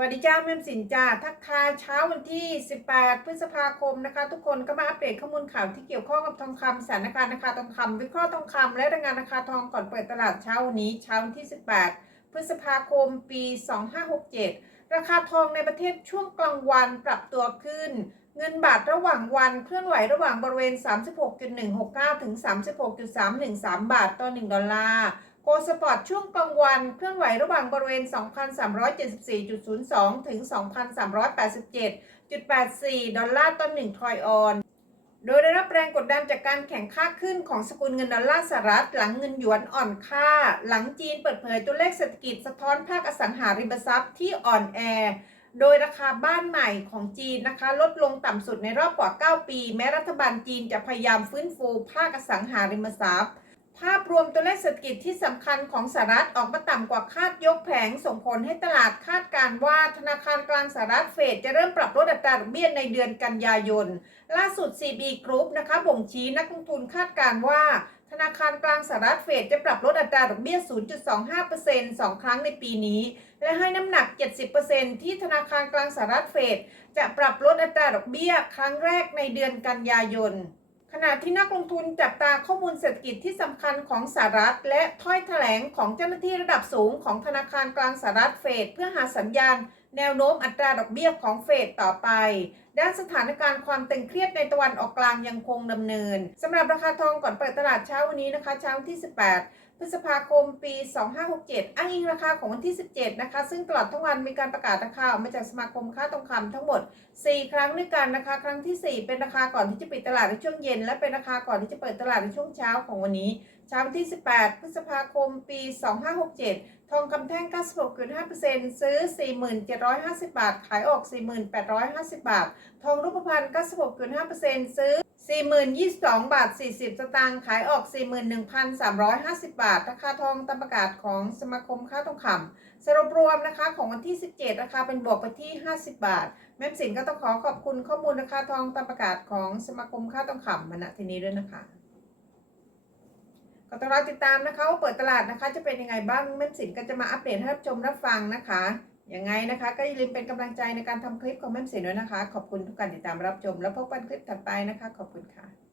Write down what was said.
วัสดีจ้าแม่สินจ้าทักทายเช้าวันที่ 18 พฤษภาคมนะคะ ทุกคนก็มาอัปเดตข้อมูลข่าวที่เกี่ยวข้องกับทองคำสถานการณ์ราคาทองคำวิเคราะห์ทองคำและรายงานราคาทองก่อนเปิดตลาดเช้าวันนี้ เช้าวันที่ 18 พฤษภาคม ปี 2567 ราคาทองในประเทศช่วงกลางวันปรับตัวขึ้น เงินบาทระหว่างวันเคลื่อนไหวระหว่างบริเวณ 36.169 ถึง 36.313 บาทต่อ 1 ดอลลาร์ โกลสปอร์ตช่วงกลางวันเคลื่อนไหวระหว่างบริเวณ 2,374.02 ถึง 2,387.84 ดอลลาร์ต่อ1ทรอยออนโดยได้รับแรงกดดันจากการแข่งค่าขึ้นของสกุลเงินดอลลาร์สหรัฐ หลังเงินหยวนอ่อนค่า หลังจีนเปิดเผยตัวเลขเศรษฐกิจสะท้อนภาคอสังหาริมทรัพย์ที่อ่อนแอ โดยราคาบ้านใหม่ของจีนนะคะ ลดลงต่ำสุดในรอบกว่า 9 ปี แม้รัฐบาลจีนจะพยายามฟื้นฟูภาคอสังหาริมทรัพย์ ภาพรวมตัวเลขเศรษฐกิจที่สำคัญของสหรัฐออกมาต่ำกว่าคาดยกแผงส่งผลให้ตลาดคาดการว่าธนาคารกลางสหรัฐเฟดจะเริ่มปรับลดอัตราดอกเบี้ยในเดือนกันยายน ล่าสุด CB Group นะคะบ่งชี้นักลงทุนคาดการว่า ธนาคารกลางสหรัฐเฟดจะปรับลดอัตราดอกเบี้ย 0.25%สองครั้งในปีนี้ และให้น้ำหนัก 70%ที่ธนาคารกลางสหรัฐเฟดจะปรับลดอัตราดอกเบี้ยครั้งแรกในเดือนกันยายน ณะที่นักลงทุนจับตาข้อมูลเศรษฐกิจที่สำคัญของสหรัฐ และถ้อยแถลงของเจ้าหน้าที่ระดับสูงของธนาคารกลางสหรัฐเฟดเพื่อหาสัญญาณ แนวโน้มอัตราดอกเบี้ยของเฟดต่อไป ด้านสถานการณ์ความตึงเครียดในตะวันออกกลางยังคงดำเนินสำหรับราคาทองก่อนเปิดตลาดเช้าวันนี้นะคะเช้าวันที่ 18 พฤษภาคมปี 2567 อ้างอิงราคาของวันที่ 17 นะคะ ซึ่งตลอดทั้งวันมีการประกาศราคาออกมาจากสมาคมค้าทองคำทั้งหมด 4 ครั้งด้วยกันนะคะ ครั้งทีสี่ 4 เป็นราคาก่อนที่จะปิดตลาดในช่วงเย็น และเป็นราคาก่อนที่จะเปิดตลาดในช่วงเช้าของวันนี้เช้าวันที่ 18 พฤษภาคม ปี 2567 ทองคำแท่ง 96.5%ซื้อ 4750 บาท ขายออก 4850 บาท ทองรูปพรรณ96.5%ซื้อ 40,022 บาท 40 สตางค์ ขายออก 41,350 บาท ราคาทองตามประกาศของสมาคมค้าทองคำสรุปรวมนะคะของวันที่ 17 ราคาเป็นบวกไปที่ 50 บาท แม่สินก็ต้องขอขอบคุณข้อมูลราคาทองตามประกาศของสมาคมค้าทองคำมาณที่นี้ด้วยนะคะก็ต้องรอติดตามนะคะว่าเปิดตลาดนะคะจะเป็นยังไงบ้างแม่สินก็จะมาอัปเดตให้รับชมรับฟังนะคะ ยังไงนะคะ ก็อย่าลืมเป็นกำลังใจในการทำคลิปของแม่เสียด้วยนะคะ ขอบคุณทุกการติดตามรับชม แล้วพบกันคลิปถัดไปนะคะ ขอบคุณค่ะ